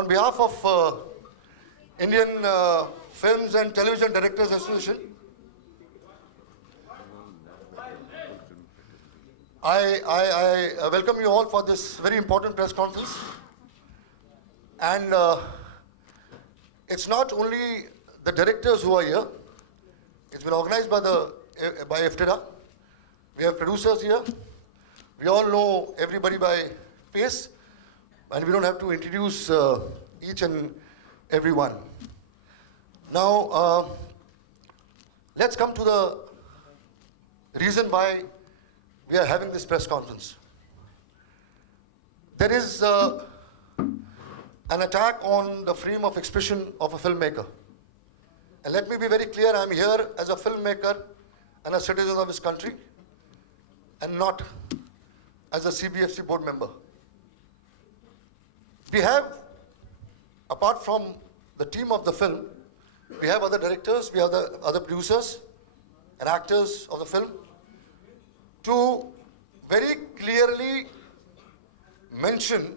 On behalf of Indian Films and Television Directors Association, I welcome you all for this very important press conference. And it's not only the directors who are here. It's been organized by FTIDA. We have producers here. We all know everybody by face, and we don't have to introduce each and every one. Now, let's come to the reason why we are having this press conference. There is an attack on the freedom of expression of a filmmaker. And let me be very clear, I'm here as a filmmaker and a citizen of this country, and not as a CBFC board member. We have, apart from the team of the film, we have other directors, we have other producers and actors of the film to very clearly mention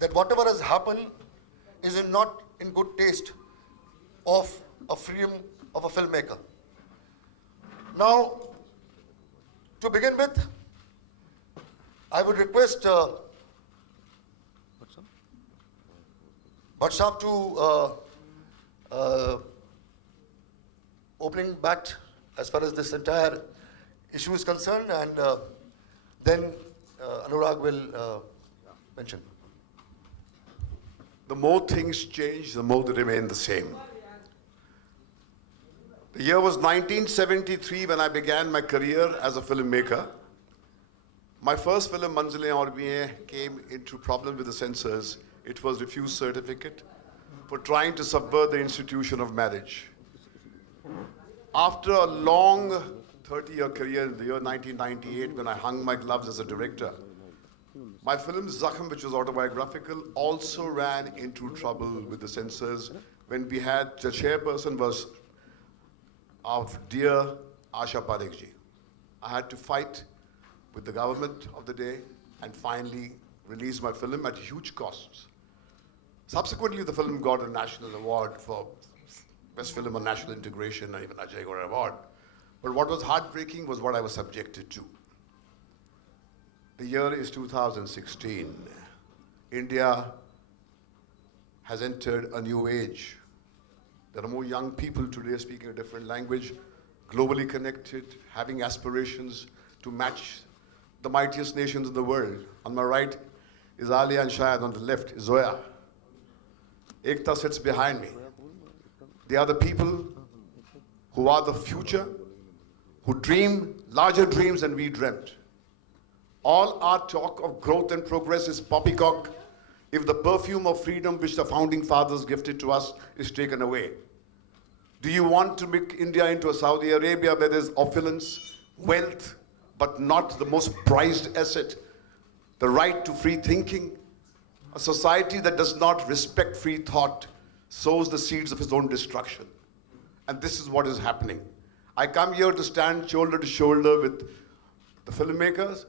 that whatever has happened is not in good taste of a freedom of a filmmaker. Now, to begin with, I would request Bhatt Sahab to opening bat as far as this entire issue is concerned, and then Anurag will mention. The more things change, the more they remain the same. The year was 1973 when I began my career as a filmmaker. My first film, Manzile Aur Bhi, came into problems with the censors. It was refused certificate for trying to subvert the institution of marriage. After a long 30-year career in the year 1998, when I hung my gloves as a director, my film Zakham, which was autobiographical, also ran into trouble with the censors when we had, the chairperson was our dear Asha Parekh ji. I had to fight with the government of the day and finally release my film at huge costs. Subsequently, the film got a national award for Best Film on National Integration and even Ajay Gora Award. But what was heartbreaking was what I was subjected to. The year is 2016. India has entered a new age. There are more young people today speaking a different language, globally connected, having aspirations to match the mightiest nations in the world. On my right is Alia and Shahid, on the left is Zoya. Ekta sits behind me. They are the people who are the future, who dream larger dreams than we dreamt. All our talk of growth and progress is poppycock if the perfume of freedom which the founding fathers gifted to us is taken away. Do you want to make India into a Saudi Arabia where there's opulence, wealth, but not the most prized asset, the right to free thinking? A society that does not respect free thought sows the seeds of its own destruction. And this is what is happening. I come here to stand shoulder to shoulder with the filmmakers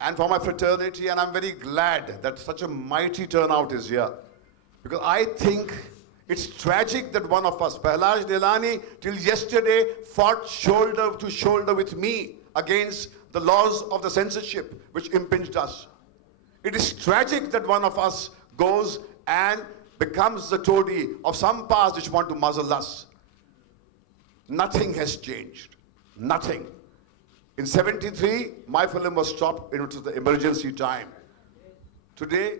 and for my fraternity, and I'm very glad that such a mighty turnout is here. Because I think it's tragic that one of us, Pahlaj Delani, till yesterday fought shoulder to shoulder with me against the laws of the censorship which impinged us. It is tragic that one of us goes and becomes the toady of some powers which want to muzzle us. Nothing has changed. Nothing. In 73, my film was stopped into the emergency time. Today,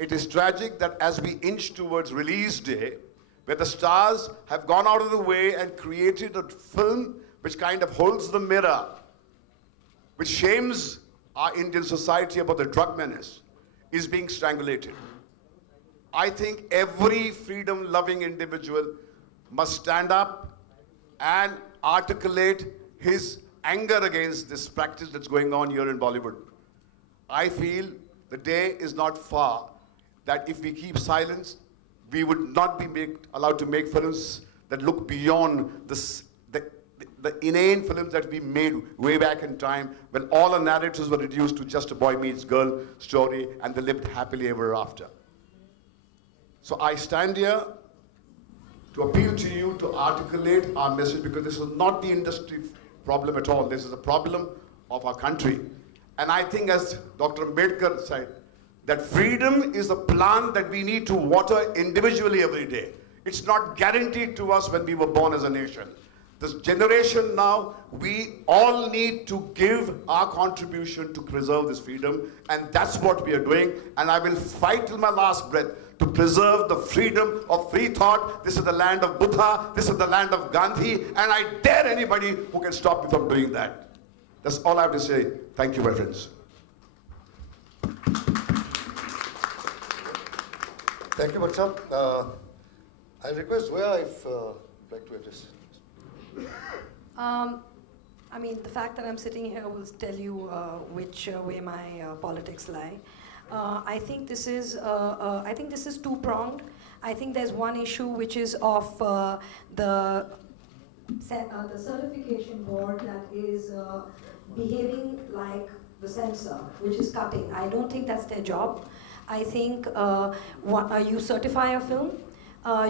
it is tragic that as we inch towards release day, where the stars have gone out of the way and created a film which kind of holds the mirror, which shames our Indian society about the drug menace, is being strangulated. I think every freedom-loving individual must stand up and articulate his anger against this practice that's going on here in Bollywood. I feel the day is not far that if we keep silence, we would not be allowed to make films that look beyond the inane films that we made way back in time when all our narratives were reduced to just a boy meets girl story and they lived happily ever after. So I stand here to appeal to you to articulate our message, because this is not the industry problem at all. This is a problem of our country. And I think, as Dr. Ambedkar said, that freedom is a plant that we need to water individually every day. It's not guaranteed to us when we were born as a nation. This generation now, we all need to give our contribution to preserve this freedom, and that's what we are doing. And I will fight till my last breath to preserve the freedom of free thought. This is the land of Buddha, this is the land of Gandhi, and I dare anybody who can stop me from doing that. That's all I have to say. Thank you, my friends. Thank you, Bhatt. I'll request Zoya if like to address. I mean, the fact that I'm sitting here will tell you which way my politics lie. I think this is two-pronged. I think there's one issue which is of the certification board that is behaving like the censor, which is cutting. I don't think that's their job. I think you certify a film,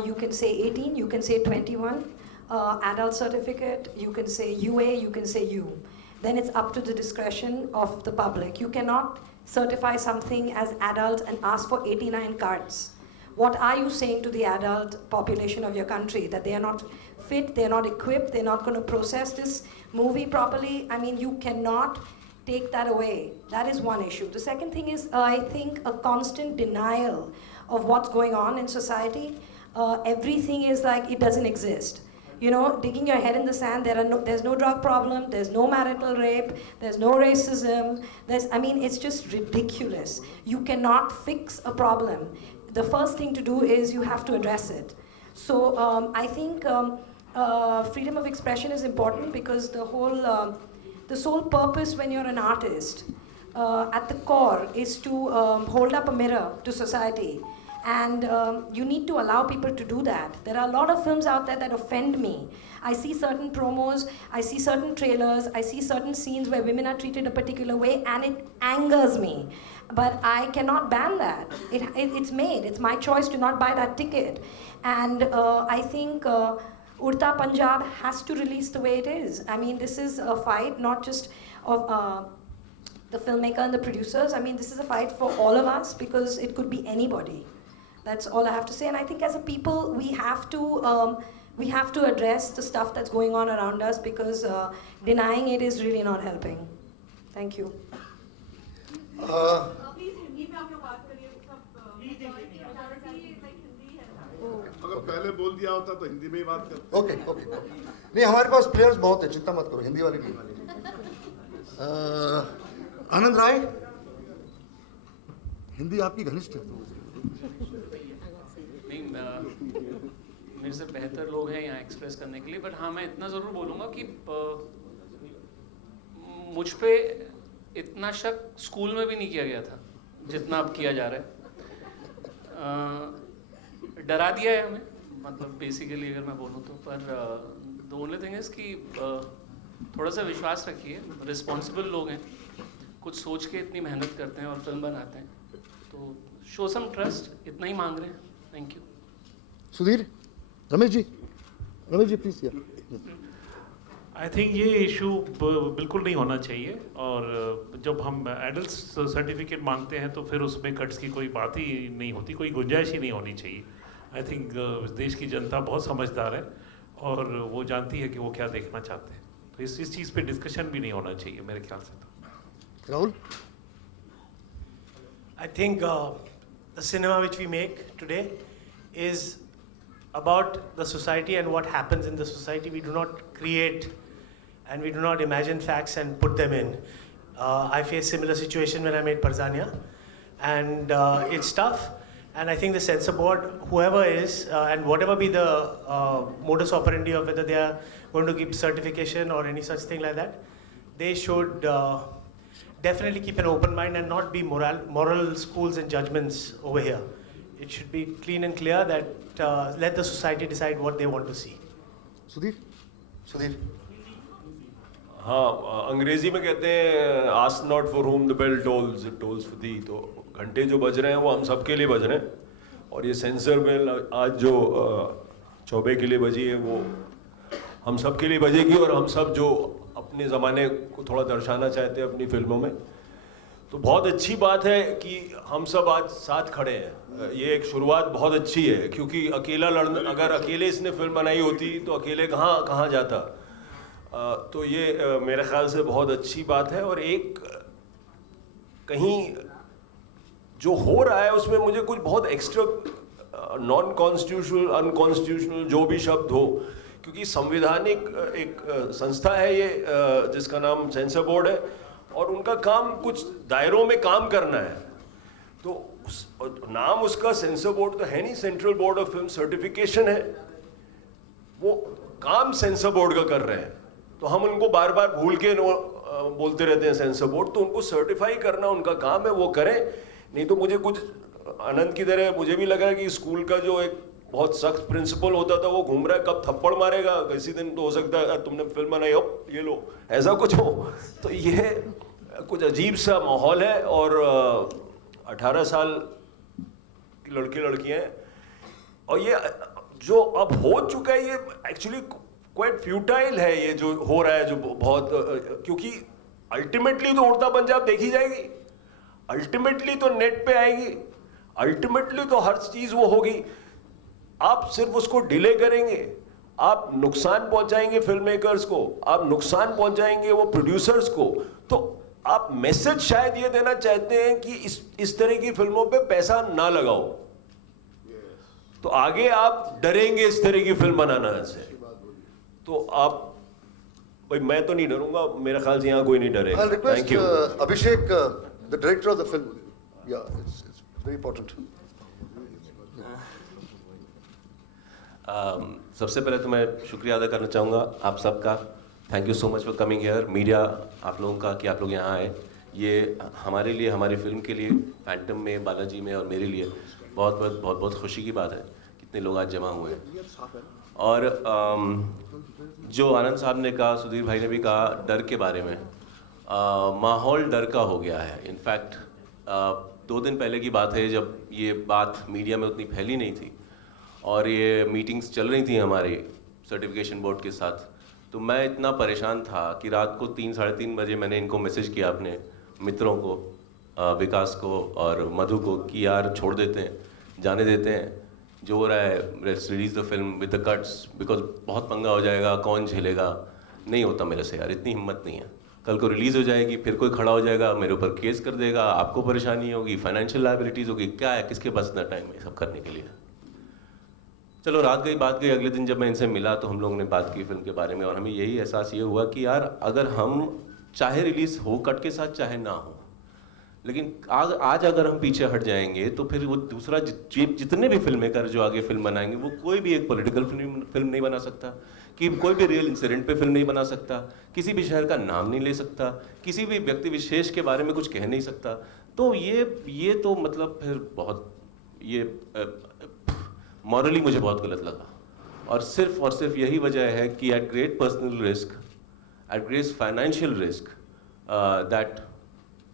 you can say 18, you can say 21. Adult certificate, you can say UA, you can say U. Then it's up to the discretion of the public. You cannot certify something as adult and ask for 89 cards. What are you saying to the adult population of your country? That they are not fit, they're not equipped, they're not going to process this movie properly? I mean, you cannot take that away. That is one issue. The second thing is, I think, a constant denial of what's going on in society. Everything is like it doesn't exist. You know, digging your head in the sand, there's no drug problem, there's no marital rape, there's no racism, it's just ridiculous. You cannot fix a problem. The first thing to do is you have to address it. So I think freedom of expression is important, because the sole purpose when you're an artist, at the core, is to hold up a mirror to society. And you need to allow people to do that. There are a lot of films out there that offend me. I see certain promos, I see certain trailers, I see certain scenes where women are treated a particular way, and it angers me. But I cannot ban that. It's made. It's my choice to not buy that ticket. And I think Urta Punjab has to release the way it is. I mean, this is a fight not just of the filmmaker and the producers. I mean, this is a fight for all of us, because it could be anybody. That's all I have to say. And I think as a people, we have to address the stuff that's going on around us, because denying it is really not helping. Thank you. अगर पहले बोल दिया होता तो हिंदी में ही बात करते। Okay नहीं, हमारे पास प्लेयर्स बहुत है, चिंता मत करो, हिंदी वाली नहीं। आनंद राय, हिंदी आपकी घनिष्ठ है। नहीं, मेरे से बेहतर लोग हैं यहाँ एक्सप्रेस करने के लिए, बट हाँ, मैं इतना ज़रूर बोलूँगा कि मुझ पे इतना शक स्कूल में भी नहीं किया गया था जितना अब किया जा रहा है। डरा दिया है हमें, मतलब बेसिकली अगर मैं बोलूँ तो। पर द ओनली थिंग इज़ कि थोड़ा सा विश्वास रखिए, रिस्पॉन्सिबल लोग हैं, कुछ सोच के इतनी मेहनत करते हैं और फिल्म बनाते हैं, तो शो सम ट्रस्ट, इतना ही मांग रहे हैं। Thank you. Sudhir, Ramesh ji please. I think ये इशू बिल्कुल नहीं होना चाहिए, और जब हम एडल्ट सर्टिफिकेट मांगते हैं तो फिर उसमें कट्स की कोई बात ही नहीं होती, कोई गुंजाइश ही नहीं होनी चाहिए। आई थिंक देश की जनता बहुत समझदार है और वो जानती है कि वो क्या देखना चाहते हैं, तो इस चीज़ पे डिस्कशन भी नहीं होना चाहिए मेरे ख्याल से। तो Rahul, I think the cinema which we make today is about the society and what happens in the society. We do not create and we do not imagine facts and put them in. I faced similar situation when I made Parzania, and it's tough. And I think the censor board, whoever is, and whatever be the modus operandi of whether they are going to give certification or any such thing like that, they should definitely keep an open mind and not be moral schools and judgments over here. It should be clean and clear that let the society decide what they want to see. Sudhir. हाँ, अंग्रेजी में कहते हैं ask not for whom the bell tolls, it tolls for thee। तो घंटे जो बज रहे हैं वो हम सबके लिए बज रहे हैं, और ये सेंसर बेल आज जो चौबे के लिए बजी है वो हम सब के लिए बजेगी, और हम सब जो अपने ज़माने को थोड़ा दर्शाना चाहते हैं अपनी फिल्मों में, तो बहुत अच्छी बात है कि हम सब आज साथ खड़े हैं। ये एक शुरुआत बहुत अच्छी है, क्योंकि अकेला लड़ना, अगर अकेले इसने फिल्म बनाई होती तो अकेले कहाँ जाता। तो ये मेरे ख्याल से बहुत अच्छी बात है। और एक कहीं जो हो रहा है उसमें मुझे कुछ बहुत एक्स्ट्रा नॉन कॉन्स्टिट्यूशनल, अनकॉन्स्टिट्यूशनल, जो भी शब्द हो, क्योंकि संवैधानिक एक संस्था है ये जिसका नाम सेंसर बोर्ड है, और उनका काम कुछ दायरों में काम करना है। तो नाम उसका सेंसर बोर्ड तो है नहीं, central board of film certification है, वो काम सेंसर बोर्ड का कर रहे हैं। तो हम उनको बार बार भूल के बोलते रहते हैं सेंसर बोर्ड, तो उनको सर्टिफाई करना उनका काम है, वो करें। नहीं तो मुझे कुछ आनंद की तरह मुझे भी लगा कि स्कूल का जो एक बहुत सख्त प्रिंसिपल होता था वो घूम रहा है, कब थप्पड़ मारेगा, किसी दिन तो हो सकता है तुमने फिल्म बनाई हो ये लो, ऐसा कुछ हो। तो ये कुछ अजीब सा माहौल है। और 18 साल की लड़के लड़कियां हैं, और ये जो अब हो चुका है ये एक्चुअली क्वाइट फ्यूटाइल है, ये जो हो रहा है जो बहुत, क्योंकि अल्टीमेटली तो उड़ता पंजाब देखी जाएगी, अल्टीमेटली तो नेट पे आएगी, अल्टीमेटली तो हर चीज वो होगी। आप सिर्फ उसको डिले करेंगे, आप नुकसान पहुंचाएंगे फिल्म मेकर्स को, आप नुकसान पहुंचाएंगे वो प्रोड्यूसर्स को। तो आप मैसेज शायद ये देना चाहते हैं कि इस तरह की फिल्मों पे पैसा ना लगाओ, तो आगे आप डरेंगे इस तरह की फिल्म बनाना से। तो आप, भाई मैं तो नहीं डरूंगा, मेरे ख्याल से यहाँ कोई नहीं डरेगा। I'll request thank you. Abhishek, the director of the film. Yeah, it's very important. सबसे पहले तो मैं शुक्रिया अदा करना चाहूँगा आप सबका। Thank you so much for coming here, media आप लोगों का कि आप लोग यहाँ आए। ये हमारे लिए, हमारी फिल्म के लिए, फैंटम में, बालाजी में और मेरे लिए बहुत बहुत खुशी की बात है कितने लोग आज जमा हुए हैं। और जो आनंद साहब ने कहा, सुधीर भाई ने भी कहा डर के बारे में, माहौल डर का हो गया है। इनफैक्ट 2 दिन पहले की बात है जब ये बात मीडिया में उतनी फैली नहीं थी और ये मीटिंग्स चल रही थी हमारी सर्टिफिकेशन बोर्ड के साथ, तो मैं इतना परेशान था कि रात को 3 साढ़े 3 बजे मैंने इनको मैसेज किया अपने मित्रों को, विकास को और मधु को, कि यार छोड़ देते हैं, जाने देते हैं, जो हो रहा है, let's release the film with the cuts, because बहुत पंगा हो जाएगा, कौन झेलेगा। नहीं होता मेरे से यार, इतनी हिम्मत नहीं है। कल को रिलीज़ हो जाएगी, फिर कोई खड़ा हो जाएगा, मेरे ऊपर केस कर देगा, आपको परेशानी होगी, फाइनेंशियल लायबिलिटीज़ होगी, क्या है, किसके पास इतना टाइम है सब करने के लिए। चलो रात गई बात गई, अगले दिन जब मैं इनसे मिला तो हम लोगों ने बात की फिल्म के बारे में, और हमें यही एहसास ये हुआ कि यार अगर हम चाहे रिलीज़ हो कट के साथ चाहे ना हो, लेकिन आज अगर हम पीछे हट जाएंगे तो फिर वो दूसरा जितने भी फिल्म मेकर जो आगे फिल्म बनाएंगे वो कोई भी एक पॉलिटिकल फिल्म नहीं बना सकता, कि कोई भी रियल इंसिडेंट पे फिल्म नहीं बना सकता, किसी भी शहर का नाम नहीं ले सकता, किसी भी व्यक्ति विशेष के बारे में कुछ कह नहीं सकता। तो ये तो मतलब फिर बहुत ये मॉरली मुझे बहुत गलत लगा, और सिर्फ यही वजह है कि at great personal risk, at great financial risk that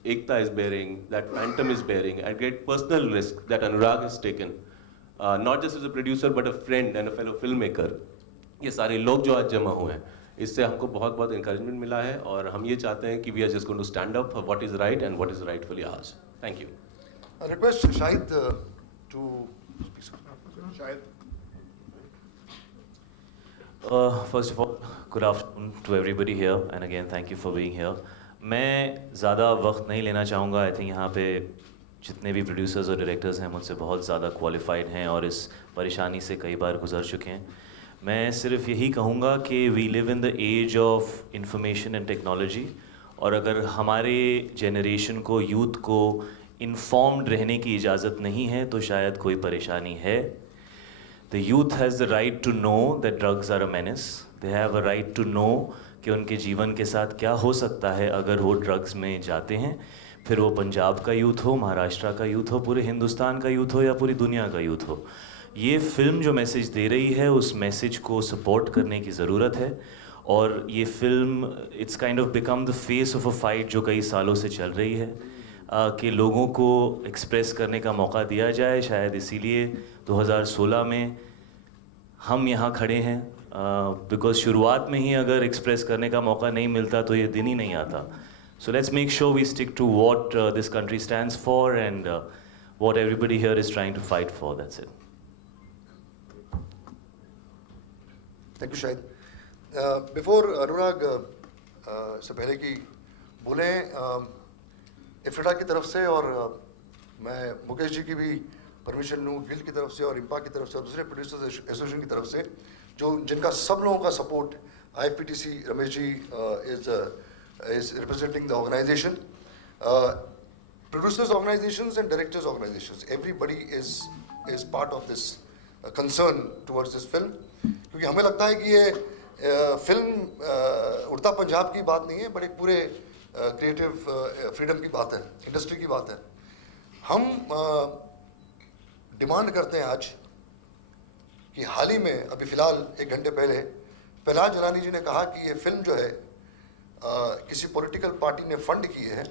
Ekta is bearing, that Phantom is bearing, at great personal risk that Anurag has taken, not just as a producer but a friend and a fellow filmmaker. ये सारे लोग जो आज जमा हुए हैं, इससे हमको बहुत बहुत encouragement मिला है, और हम ये चाहते हैं कि we are just going to stand up for what is right and what is rightfully ours. Thank you. I request Shahid to speak. Shahid. First of all, good afternoon to everybody here, and again thank you for being here. मैं ज़्यादा वक्त नहीं लेना चाहूँगा। I think यहाँ पे जितने भी प्रोड्यूसर्स और डायरेक्टर्स हैं मुझसे बहुत ज़्यादा क्वालिफाइड हैं और इस परेशानी से कई बार गुजर चुके हैं। मैं सिर्फ यही कहूँगा कि we live in the age of information and technology, और अगर हमारे जनरेशन को, यूथ को इन्फॉर्म्ड रहने की इजाज़त नहीं है तो शायद कोई परेशानी है। The youth has the right to know that drugs are a menace. They have a right to know कि उनके जीवन के साथ क्या हो सकता है अगर वो ड्रग्स में जाते हैं, फिर वो पंजाब का यूथ हो, महाराष्ट्र का यूथ हो, पूरे हिंदुस्तान का यूथ हो या पूरी दुनिया का यूथ हो। ये फिल्म जो मैसेज दे रही है उस मैसेज को सपोर्ट करने की ज़रूरत है, और ये film it's kind of become the face of a fight जो कई सालों से चल रही है। कि लोगों को एक्सप्रेस करने का मौका दिया जाए। शायद इसीलिए 2016 में हम यहाँ खड़े हैं, बिकॉज शुरुआत में ही अगर एक्सप्रेस करने का मौका नहीं मिलता तो ये दिन ही नहीं आता। So let's make sure we stick to what this country stands for and what everybody here is trying to fight for. That's it. Thank you Shahid. Before Anurag से पहले कि बोले इफ्रिटा की तरफ से और मैं मुकेश जी की भी परमिशन लूँ गिल्ड की तरफ से और इम्पा की तरफ से और दूसरे प्रोड्यूसर्स एसोसिएशन की तरफ से जो जिनका सब लोगों का support IFPTC Ramesh ji is representing the organization, producers organizations and directors organizations. Everybody is part of this concern towards this film. क्योंकि हमें लगता है कि ये फिल्म उड़ता पंजाब की बात नहीं है, बट एक पूरे क्रिएटिव फ्रीडम की बात है, इंडस्ट्री की बात है। हम डिमांड करते हैं आज कि हाल ही में अभी फ़िलहाल 1 घंटे पहले पहलाज जलानी जी ने कहा कि ये फिल्म जो है किसी पॉलिटिकल पार्टी ने फंड की है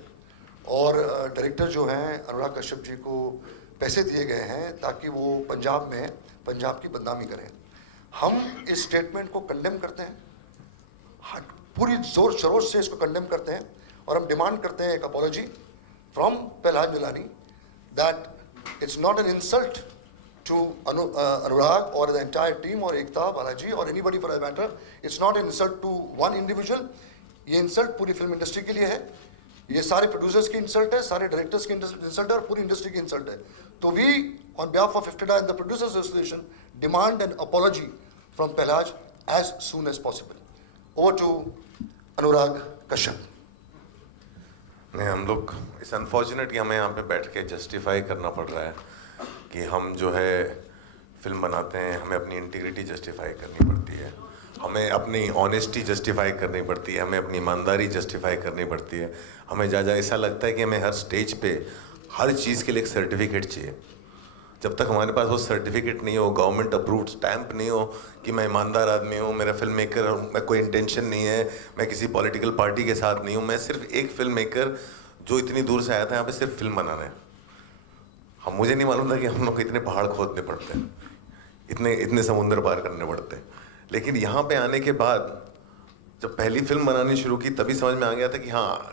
और डायरेक्टर जो हैं अनुराग कश्यप जी को पैसे दिए गए हैं ताकि वो पंजाब में पंजाब की बदनामी करें। हम इस स्टेटमेंट को कंडेम करते हैं, पूरी ज़ोर शरोर से इसको कंडेम करते हैं और हम डिमांड करते हैं एक apology from Pahlaj Jalani that it's not an insult to Anurag or the entire team or Ekta, Balaji or anybody for that matter. It's not an insult to one individual. ये इंसल्ट पूरी film industry के लिए है, ये सारे producers की insult है, सारे डायरेक्टर्स की इंसल्ट है और पूरी इंडस्ट्री की इंसल्ट है। तो we on behalf of IFTDA and the producers association demand an apology from Pahlaj as soon as possible. Over to Anurag Kashyap. नहीं, हम लोग इस अनफॉर्चुनेट कि हमें यहाँ पे बैठ के जस्टिफाई करना पड़ रहा है कि हम जो है फिल्म बनाते हैं, हमें अपनी इंटीग्रिटी जस्टिफाई करनी पड़ती है, हमें अपनी ऑनेस्टी जस्टिफाई करनी पड़ती है, हमें अपनी ईमानदारी जस्टिफाई करनी पड़ती है। हमें ज़्यादा ऐसा लगता है कि हमें हर स्टेज पे हर चीज़ के लिए एक सर्टिफिकेट चाहिए। जब तक हमारे पास वो सर्टिफिकेट नहीं हो, गवर्नमेंट अप्रूव्ड स्टैंप नहीं हो कि मैं ईमानदार आदमी हूँ, मेरा फिल्म मेकर हूँ, मैं कोई इंटेंशन नहीं है, मैं किसी पॉलिटिकल पार्टी के साथ नहीं हूँ, मैं सिर्फ एक फिल्म मेकर जो इतनी दूर से आया था यहाँ पे सिर्फ फिल्म बनाना है। हम मुझे नहीं मालूम था कि हम लोग को इतने पहाड़ खोदने पड़ते हैं, इतने समुंदर पार करने पड़ते हैं। लेकिन यहाँ पे आने के बाद जब पहली फिल्म बनानी शुरू की तभी समझ में आ गया था कि हाँ,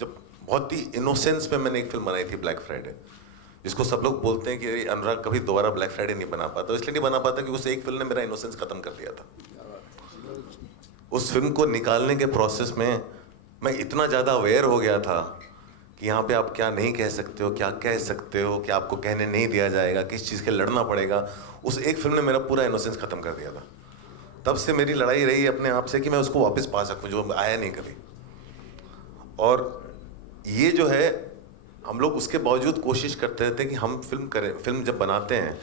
जब बहुत ही इनोसेंस में मैंने एक फिल्म बनाई थी ब्लैक फ्राइडे, जिसको सब लोग बोलते हैं कि अनुराग कभी दोबारा ब्लैक फ्राइडे नहीं बना पाता। इसलिए नहीं बना पाता कि उस एक फिल्म ने मेरा इनोसेंस खत्म कर दिया था। उस फिल्म को निकालने के प्रोसेस में मैं इतना ज़्यादा अवेयर हो गया था कि यहाँ पे आप क्या नहीं कह सकते हो, क्या कह सकते हो, क्या आपको कहने नहीं दिया जाएगा, किस चीज़ के लड़ना पड़ेगा। उस एक फिल्म ने मेरा पूरा इनोसेंस ख़त्म कर दिया था। तब से मेरी लड़ाई रही अपने आप से कि मैं उसको वापस पा सकूं, जो आया नहीं कभी। और ये जो है हम लोग उसके बावजूद कोशिश करते रहते हैं कि हम फिल्म करें। फिल्म जब बनाते हैं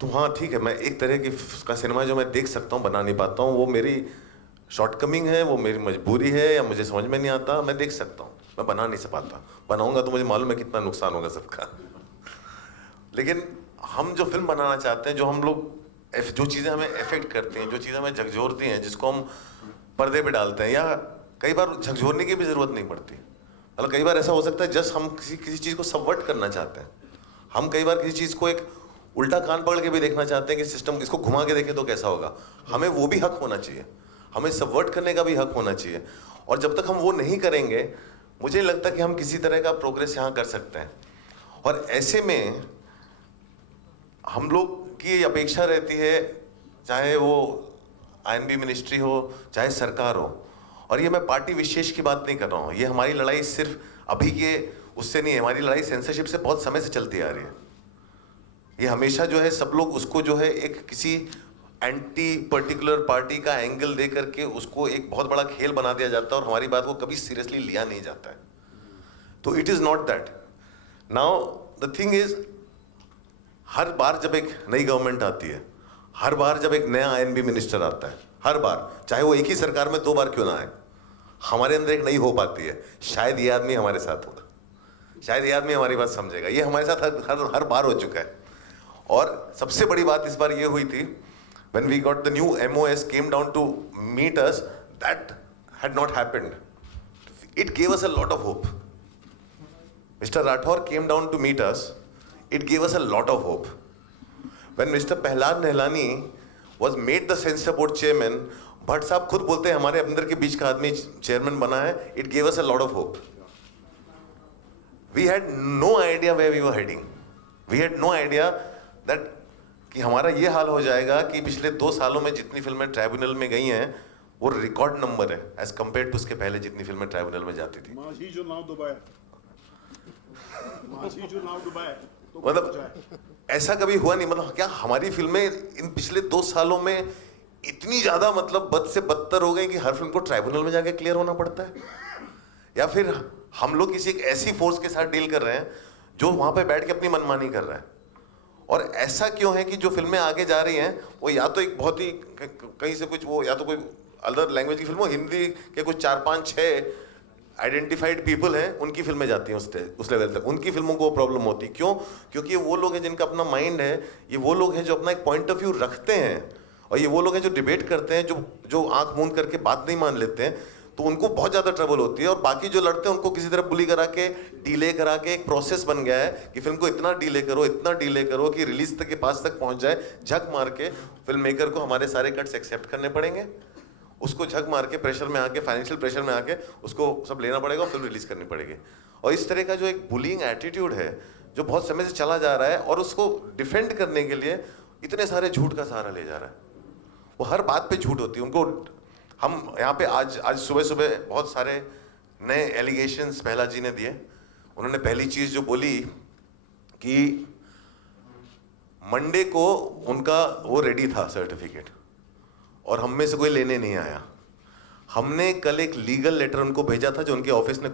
तो हाँ ठीक है, मैं एक तरह की का सिनेमा जो मैं देख सकता हूँ, बना नहीं पाता हूँ, वो मेरी शॉर्टकमिंग है, वो मेरी मजबूरी है या मुझे समझ में नहीं आता, मैं देख सकता हूँ, मैं बना नहीं पाता। बनाऊंगा तो मुझे मालूम है कितना नुकसान होगा सबका। लेकिन हम जो फिल्म बनाना चाहते हैं, जो हम लोग जो चीज़ें हमें अफेक्ट करती हैं, जो चीज़ें हमें झकझोरती हैं, जिसको हम पर्दे पे डालते हैं, या कई बार झकझोरने की भी ज़रूरत नहीं पड़ती। मतलब कई बार ऐसा हो सकता है जस्ट हम किसी चीज़ को सबवर्ट करना चाहते हैं। हम कई बार किसी चीज़ को एक उल्टा कान पकड़ के भी देखना चाहते हैं कि सिस्टम इसको घुमा के देखें तो कैसा होगा। हमें वो भी हक होना चाहिए, हमें सबवर्ट करने का भी हक होना चाहिए। और जब तक हम वो नहीं करेंगे, मुझे नहीं लगता कि हम किसी तरह का प्रोग्रेस यहाँ कर सकते हैं। और ऐसे में हम लोग की अपेक्षा रहती है, चाहे वो INB मिनिस्ट्री हो, चाहे सरकार हो, और ये मैं पार्टी विशेष की बात नहीं कर रहा हूँ, ये हमारी लड़ाई सिर्फ अभी के उससे नहीं है, हमारी लड़ाई सेंसरशिप से बहुत समय से चलती आ रही है। ये हमेशा जो है सब लोग उसको जो है एक किसी एंटी पर्टिकुलर पार्टी का एंगल दे करके उसको एक बहुत बड़ा खेल बना दिया जाता है और हमारी बात को कभी सीरियसली लिया नहीं जाता है। तो it is not that. Now the thing is, हर बार जब एक नई गवर्नमेंट आती है, हर बार जब एक नया INB मिनिस्टर आता है, हर बार, चाहे वो एक ही सरकार में 2 बार क्यों ना आए, हमारे अंदर एक नई होप आती है, शायद ये आदमी हमारे साथ होगा, शायद ये आदमी हमारी बात समझेगा। ये हमारे साथ हर बार हो चुका है। और सबसे बड़ी बात इस बार ये हुई थी, when we got the new MOS came down to meet us, that had not happened. It gave us a lot of hope, Mr. Rathore came down to meet us. It gave us a lot of hope. When Mr. Prahlad Nehlani was made the censor board chairman, Bhatt साहब खुद बोलते हैं हमारे अंदर के बीच का आदमी chairman बना है. It gave us a lot of hope. We had no idea where we were heading. We had no idea that कि हमारा ये हाल हो जाएगा कि पिछले 2 सालों में जितनी फिल्में ट्राइब्यूनल में गई हैं वो रिकॉर्ड नंबर है एज कम्पेयर टू उसके पहले जितनी फिल्में ट्राइब्यूनल में जाती थी. मतलब ऐसा कभी हुआ नहीं. मतलब क्या हमारी फिल्में इन पिछले 2 सालों में इतनी ज्यादा मतलब बद से बदतर हो गई कि हर फिल्म को ट्राइब्यूनल में जाके क्लियर होना पड़ता है, या फिर हम लोग किसी एक ऐसी फोर्स के साथ डील कर रहे हैं जो वहां पे बैठ के अपनी मनमानी कर रहा है. और ऐसा क्यों है कि जो फिल्में आगे जा रही हैं वो या तो एक बहुत ही कहीं से कुछ वो या तो कोई अदर लैंग्वेज की फिल्म हो, हिंदी के कुछ 4, 5, 6 आइडेंटिफाइड पीपल हैं उनकी फिल्में जाती हैं उस लेवल तक. उनकी फिल्मों को प्रॉब्लम होती. क्यों? क्योंकि ये वो लोग हैं जिनका अपना माइंड है, ये वो लोग हैं जो अपना एक पॉइंट ऑफ व्यू रखते हैं, और ये वो लोग हैं जो डिबेट करते हैं, जो आंख मूंद करके बात नहीं मान लेते हैं. तो उनको बहुत ज़्यादा ट्रबल होती है. और बाकी जो लड़ते हैं उनको किसी तरह बुली करा के डीले करा के एक प्रोसेस बन गया है कि फिल्म को इतना डीले करो कि रिलीज तक के पास तक पहुंच जाए. झक मार के फिल्म मेकर को हमारे सारे कट्स एक्सेप्ट करने पड़ेंगे, उसको झक मार के प्रेशर में आके, फाइनेंशियल प्रेशर में आके उसको सब लेना पड़ेगा और फिल्म रिलीज करनी पड़ेगी. और इस तरह का जो एक बुलिंग एटीट्यूड है जो बहुत समय से चला जा रहा है और उसको डिफेंड करने के लिए इतने सारे झूठ का सहारा ले जा रहा है. वो हर बात पे झूठ होती है. उनको हम यहाँ पे आज सुबह बहुत सारे नए एलिगेशंस पहला जी ने दिए. उन्होंने पहली चीज जो बोली कि मंडे को उनका वो रेडी था सर्टिफिकेट और हम में से कोई लेने नहीं आया. हमने कल एक लीगल लेटर उनको भेजा था जो उनके ऑफिस ने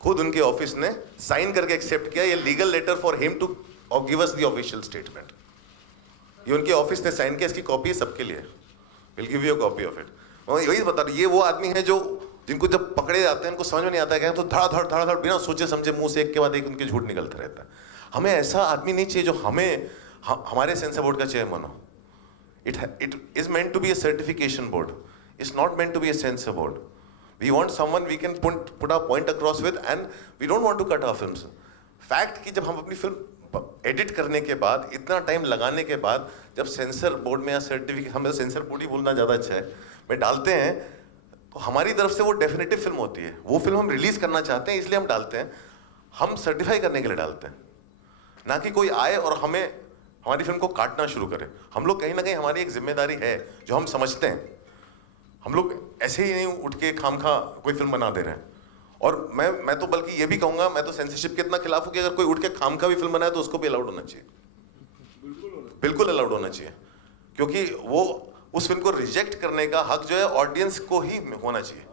खुद उनके ऑफिस ने साइन करके एक्सेप्ट किया. ये legal letter for him to give us the official statement. ये उनके ऑफिस ने साइन किया. इसकी कॉपी है सबके लिए. Will give you a copy of it. यही बता रहा, ये वो आदमी है जो जिनको जब पकड़े जाते हैं उनको समझ में नहीं आता है तो धड़ बिना सोचे समझे मुंह से एक के बाद एक उनके झूठ निकलता रहता है. हमें ऐसा आदमी नहीं चाहिए जो हमारे सेंसर बोर्ड का चेयरमैन हो. It is meant to be a certification board. It's not meant to be a censor board. We want someone we can put our point across with, and we don't want to cut our films. Fact कि जब हम अपनी film edit करने के बाद, इतना time लगाने के बाद, जब सेंसर बोर्ड में या सर्टिफिकेट, हमें सेंसर बोर्ड ही बोलना ज़्यादा अच्छा है, में डालते हैं तो हमारी तरफ से वो डेफिनेटिव फिल्म होती है. वो फिल्म हम रिलीज करना चाहते हैं इसलिए हम डालते हैं. हम सर्टिफाई करने के लिए डालते हैं, ना कि कोई आए और हमारी फिल्म को काटना शुरू करे. हम लोग कहीं ना कहीं हमारी एक जिम्मेदारी है जो हम समझते हैं. हम लोग ऐसे ही नहीं उठ के खामखा कोई फिल्म बना दे रहे हैं. और मैं तो बल्कि ये भी कहूंगा, मैं तो सेंसरशिप के इतना खिलाफ हूं कि अगर कोई उठ के खामखा भी फिल्म बनाए तो उसको भी अलाउड होना चाहिए. बिल्कुल अलाउड होना चाहिए, क्योंकि वो उस फिल्म को रिजेक्ट करने का हक जो है ऑडियंस को ही होना चाहिए.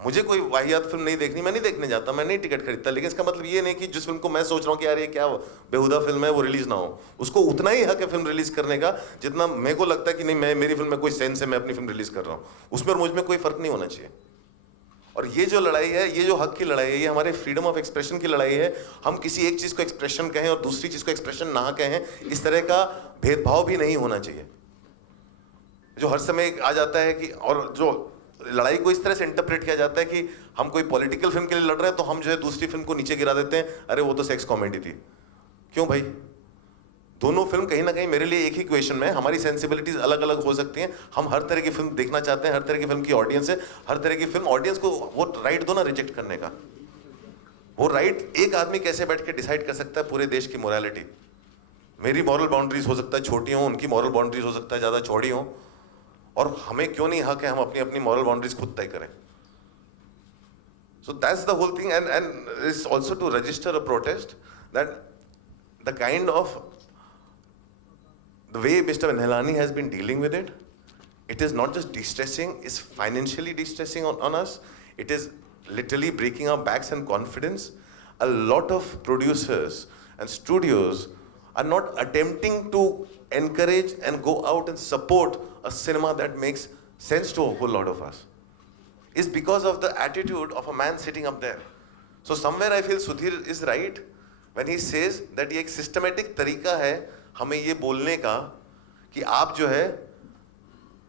मुझे कोई वाहियात फिल्म नहीं देखनी, मैं नहीं देखने जाता, मैं नहीं टिकट खरीदता. लेकिन इसका मतलब ये नहीं कि जिस फिल्म को मैं सोच रहा हूँ कि यार ये क्या बेहुदा फिल्म है वो रिलीज ना हो. उसको उतना ही हक है फिल्म रिलीज करने का जितना मेरे को लगता है कि नहीं, मेरी फिल्म में कोई सेंस है, मैं अपनी फिल्म रिलीज कर रहा हूँ. उसमें और मुझ में कोई फर्क नहीं होना चाहिए. और ये जो लड़ाई है, ये जो हक की लड़ाई है, ये हमारे फ्रीडम ऑफ एक्सप्रेशन की लड़ाई है. हम किसी एक चीज को एक्सप्रेशन कहें और दूसरी चीज को एक्सप्रेशन ना कहें, इस तरह का भेदभाव भी नहीं होना चाहिए जो हर समय आ जाता है. कि और जो लड़ाई को इस तरह से इंटरप्रेट किया जाता है कि हम कोई पॉलिटिकल फिल्म के लिए लड़ रहे हैं तो हम जो है दूसरी फिल्म को नीचे गिरा देते हैं. अरे वो तो सेक्स कॉमेडी थी. क्यों भाई? दोनों फिल्म कहीं ना कहीं मेरे लिए एक ही क्वेश्चन में, हमारी सेंसिबिलिटीज अलग अलग हो सकती हैं. हम हर तरह की फिल्म देखना चाहते हैं, हर तरह की फिल्म की ऑडियंस है, हर तरह की फिल्म ऑडियंस को वो राइट दो ना रिजेक्ट करने का. वो राइट एक आदमी कैसे बैठ के डिसाइड कर सकता है पूरे देश की मोरालिटी? मेरी मॉरल बाउंड्रीज हो सकता है छोटी हो, उनकी मॉरल बाउंड्रीज हो सकता है ज़्यादा चौड़ी हो. और हमें क्यों नहीं हक है हम अपनी अपनी मॉरल बाउंड्रीज खुद तय करें? So that's the whole thing, and it's also to register a protest that the kind of the way Mr. Nehlani has been dealing with it, it is not just distressing, it's financially distressing on us. It is literally breaking our backs and confidence. A lot of producers and studios are not attempting to encourage and go out and support a cinema that makes sense to a whole lot of us. Is because of the attitude of a man sitting up there. So somewhere I feel Sudhir is right when he says that ये एक systematic तरीका है हमें ये बोलने का कि आप जो है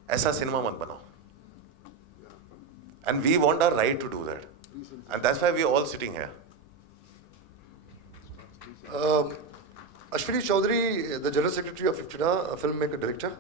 ऐसा सिनेमा मत बनाओ. And we want our right to do that. And that's why we're all sitting here. Ashwini Chaudhary, the General Secretary of IFFTDA, a filmmaker director.